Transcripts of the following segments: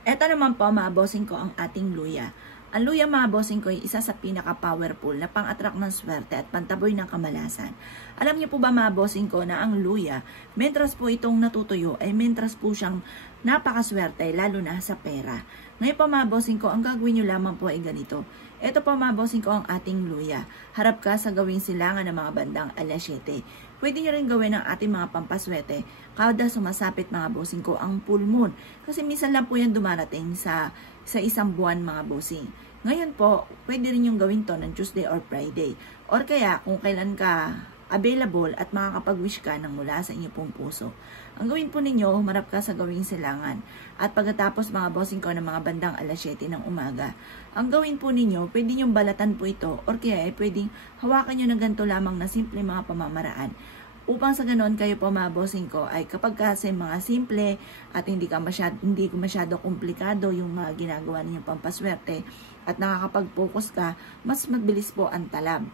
Eto naman po mga bossing ko ang ating luya. Ang luya mga bossing ko ay isa sa pinaka-powerful na pang-attract ng swerte at pantaboy ng kamalasan. Alam niyo po ba mga bossing ko na ang luya, mentras po itong natutuyo ay mentras po siyang napakaswerte lalo na sa pera. Ngayon po mga bossing ko, ang gagawin niyo lamang po ay ganito. Ito po mga bossing ko ang ating luya. Harap ka sa gawing silangan ng mga bandang alas 7. Pwede nyo rin gawin ang ating mga pampaswerte kada sumasapit mga bossing ko ang full moon. Kasi minsan lang po yan dumarating sa isang buwan mga bossing. Ngayon po, pwede rin yung gawin to ng Tuesday or Friday. Or kaya kung kailan ka available at makakapag-wish ka ng mula sa inyong pong puso. Ang gawin po ninyo, humarap ka sa gawing silangan. At pagkatapos mga bossing ko ng mga bandang alas 7 ng umaga, ang gawin po ninyo, pwede nyong balatan po ito or kaya pwedeng hawakan nyo ng ganito lamang na simple mga pamamaraan. Upang sa ganon kayo po mga bossing ko ay kapag kasi mga simple at hindi masyado komplikado yung mga ginagawa ninyong pampaswerte at nakakapag-focus ka, mas mabilis po ang talab.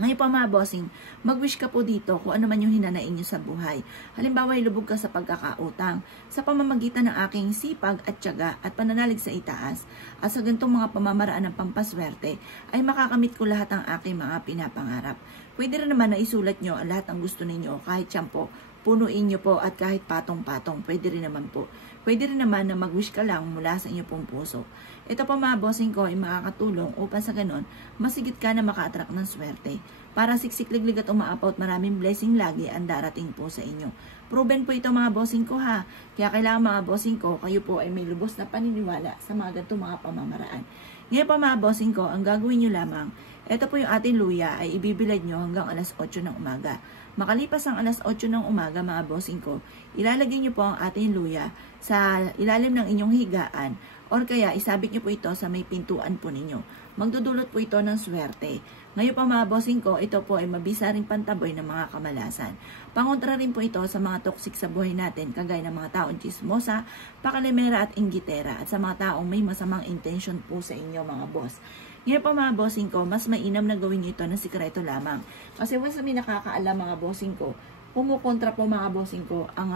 Ngayon pa mga bossing, mag-wish ka po dito kung ano man yung hinanain nyo sa buhay. Halimbawa, ilubog ka sa pagkakautang, sa pamamagitan ng aking sipag at tiyaga at pananalig sa itaas, at sa ganitong mga pamamaraan ng pampaswerte, ay makakamit ko lahat ng aking mga pinapangarap. Pwede rin naman na isulat nyo ang lahat ng gusto ninyo, kahit siyampo, punuin nyo po at kahit patong-patong, pwede rin naman po. Pwede rin naman na mag-wish ka lang mula sa inyong pong puso. Ito po mga bossing ko ay makakatulong upang sa ganon, masigit ka na maka-attract ng swerte. Para siksik-liglig at umaapaw at maraming blessing lagi ang darating po sa inyo. Proven po ito mga bossing ko ha. Kaya kailangan mga bossing ko, kayo po ay may lubos na paniniwala sa mga ganitong mga pamamaraan. Ngayon pa mga bossing ko, ang gagawin nyo lamang, ito po yung ating luya ay ibibilad nyo hanggang alas 8 ng umaga. Makalipas ang alas 8 ng umaga mga bossing ko, ilalagay nyo po ang ating luya sa ilalim ng inyong higaan or kaya isabit nyo po ito sa may pintuan po ninyo. Magdudulot po ito ng swerte. Ngayon pa mga bossing ko, ito po ay mabisa ring pantaboy ng mga kamalasan. Pangontra rin po ito sa mga toxic sa buhay natin, kagaya ng mga taong chismosa, pakalimera at inggitera, at sa mga taong may masamang intention po sa inyo mga boss. Ngayon pa mga bossing ko, mas mainam na gawin nyo ito ng sikreto lamang. Kasi once na may nakakaalam mga bossing ko, pumukontra po mga bossing ko ang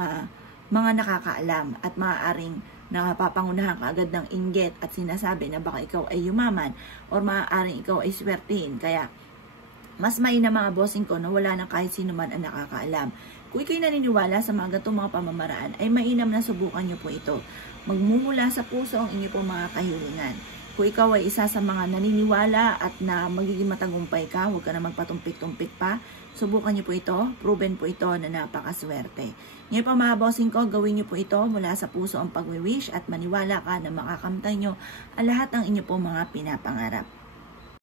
mga nakakaalam at maaaring napapangunahan ka agad ng inggit at sinasabi na baka ikaw ay yumaman or maaaring ikaw ay swertihin. Kaya mas mainam mga bossing ko na wala na kahit sino man ang nakakaalam. Kung ikaw'y naniniwala sa mga ganitong mga pamamaraan, ay mainam na subukan nyo po ito. Magmumula sa puso ang inyo pong mga kahilingan. Kung ikaw ay isa sa mga naniniwala at na magiging matagumpay ka, huwag ka na magpatumpik-tumpik pa, subukan nyo po ito, proven po ito na napakaswerte. Ngayon pa mga bossing ko, gawin nyo po ito mula sa puso ang pag-wish at maniwala ka na makakamtan nyo ang lahat ng inyo pong mga pinapangarap.